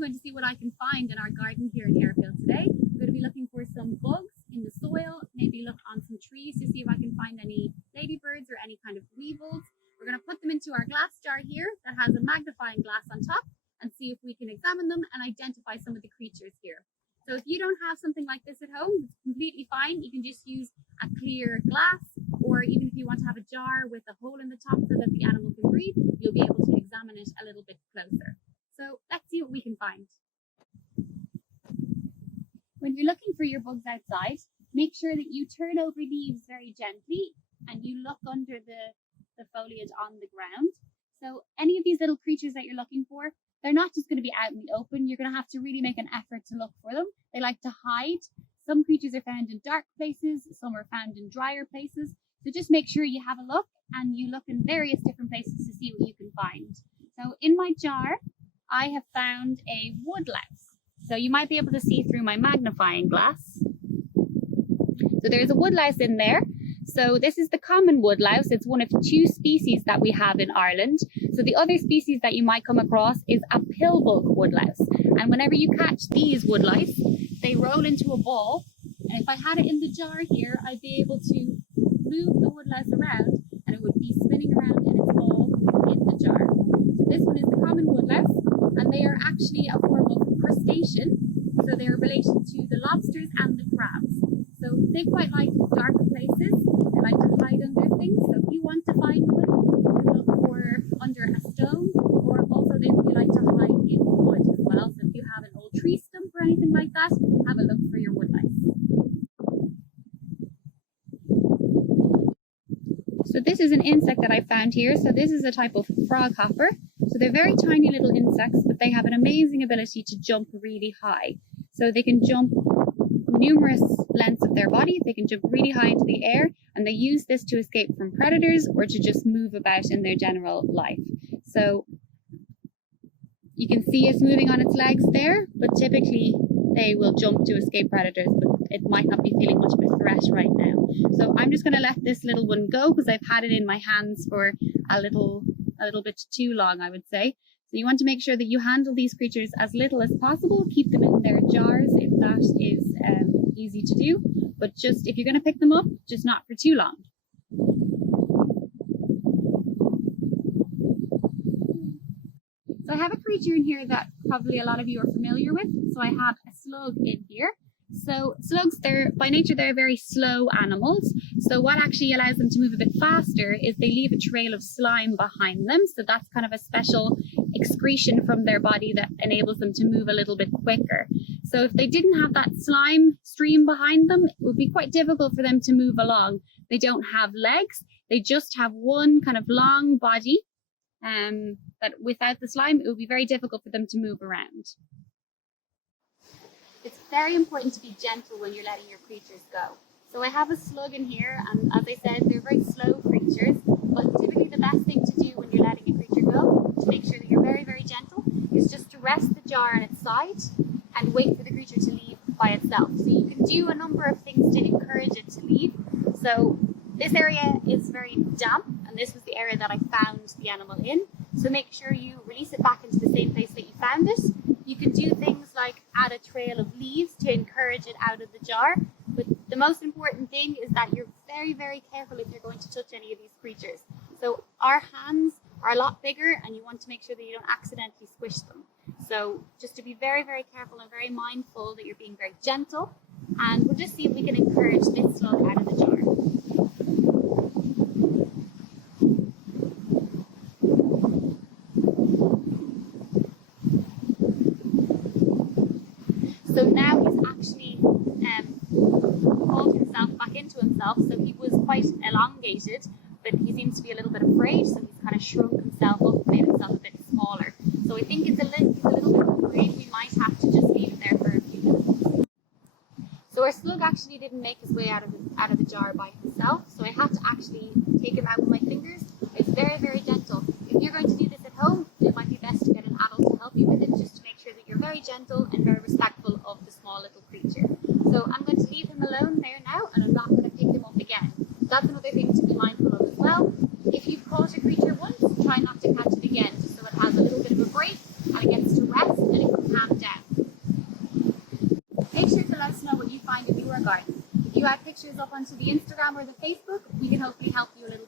going to see what I can find in our garden here in Airfield today. I'm going to be looking for some bugs in the soil, maybe look on some trees to see if I can find any ladybirds or any kind of weevils. We're going to put them into our glass jar here that has a magnifying glass on top and see if we can examine them and identify some of the creatures here. So if you don't have something like this at home, it's completely fine. You can just use a clear glass, or even if you want to have a jar with a hole in the top so that the animal can breathe, you'll be able to examine it a little bit closer. So let's see what we can find. When you're looking for your bugs outside, make sure that you turn over leaves very gently and you look under the foliage on the ground. So any of these little creatures that you're looking for, they're not just going to be out in the open. You're going to have to really make an effort to look for them. They like to hide. Some creatures are found in dark places. Some are found in drier places. So just make sure you have a look and you look in various different places to see what you can find. So in my jar, I have found a woodlouse. So you might be able to see through my magnifying glass. So there's a woodlouse in there. So this is the common woodlouse. It's one of 2 species that we have in Ireland. So the other species that you might come across is a pillbug woodlouse. And whenever you catch these woodlice, they roll into a ball. And if I had it in the jar here, I'd be able to move the woodlouse around and it would be spinning around in its ball in the jar. So this one is the common woodlouse, and they are actually a form of crustacean. So they are related to the lobsters and the crabs. So they quite like darker places. They like to hide under things. So if you want to find one, you can look for under a stone, or also they really like to hide in wood as well. So if you have an old tree stump or anything like that, have a look for your woodlice. So this is an insect that I found here. So this is a type of froghopper. So they're very tiny little insects, but they have an amazing ability to jump really high. So they can jump numerous lengths of their body. They can jump really high into the air, and they use this to escape from predators or to just move about in their general life. So you can see it's moving on its legs there, but typically they will jump to escape predators, but it might not be feeling much of a threat right now. So I'm just going to let this little one go because I've had it in my hands for a little bit too long, I would say. So you want to make sure that you handle these creatures as little as possible. Keep them in their jars if that is easy to do. But just if you're going to pick them up, just not for too long. So I have a creature in here that probably a lot of you are familiar with. So I have a slug in here. So slugs, by nature, they're very slow animals. So what actually allows them to move a bit faster is they leave a trail of slime behind them. So that's kind of a special excretion from their body that enables them to move a little bit quicker. So if they didn't have that slime stream behind them, it would be quite difficult for them to move along. They don't have legs. They just have one kind of long body. That without the slime, it would be very difficult for them to move around. It's very important to be gentle when you're letting your creatures go. So I have a slug in here, and as I said, they're very slow creatures, but typically the best thing to do when you're letting a creature go, to make sure that you're very, very gentle, is just to rest the jar on its side and wait for the creature to leave by itself. So you can do a number of things to encourage it to leave. So this area is very damp, and this was the area that I found the animal in. So make sure you release it back into the same place that you found it. You can do things like add a trail of leaves to encourage it out of the jar. But the most important thing is that you're very, very careful if you're going to touch any of these creatures. So our hands are a lot bigger, and you want to make sure that you don't accidentally squish them. So just to be very, very careful and very mindful that you're being very gentle. And we'll just see if we can encourage this slug out of the jar. So now he's actually pulled himself back into himself. So he was quite elongated, but he seems to be a little bit afraid. So he's kind of shrunk himself up, made himself a bit smaller. So I think he's a little bit afraid. We might have to just leave him there for a few minutes. So our slug actually didn't make his way out of the jar by himself. So I had to actually take him out with my fingers. It's very, very gentle. If you're going to do this at home, it might be best to get an adult to help you with it, just to make sure that you're very gentle and very respectful of the small little creature. So I'm going to leave him alone there now, and I'm not going to pick him up again. That's another thing to be mindful of as well. If you've caught a creature once, try not to catch it again, just so it has a little bit of a break and it gets to rest and it can you add pictures up onto the Instagram or the Facebook, we can hopefully help you a little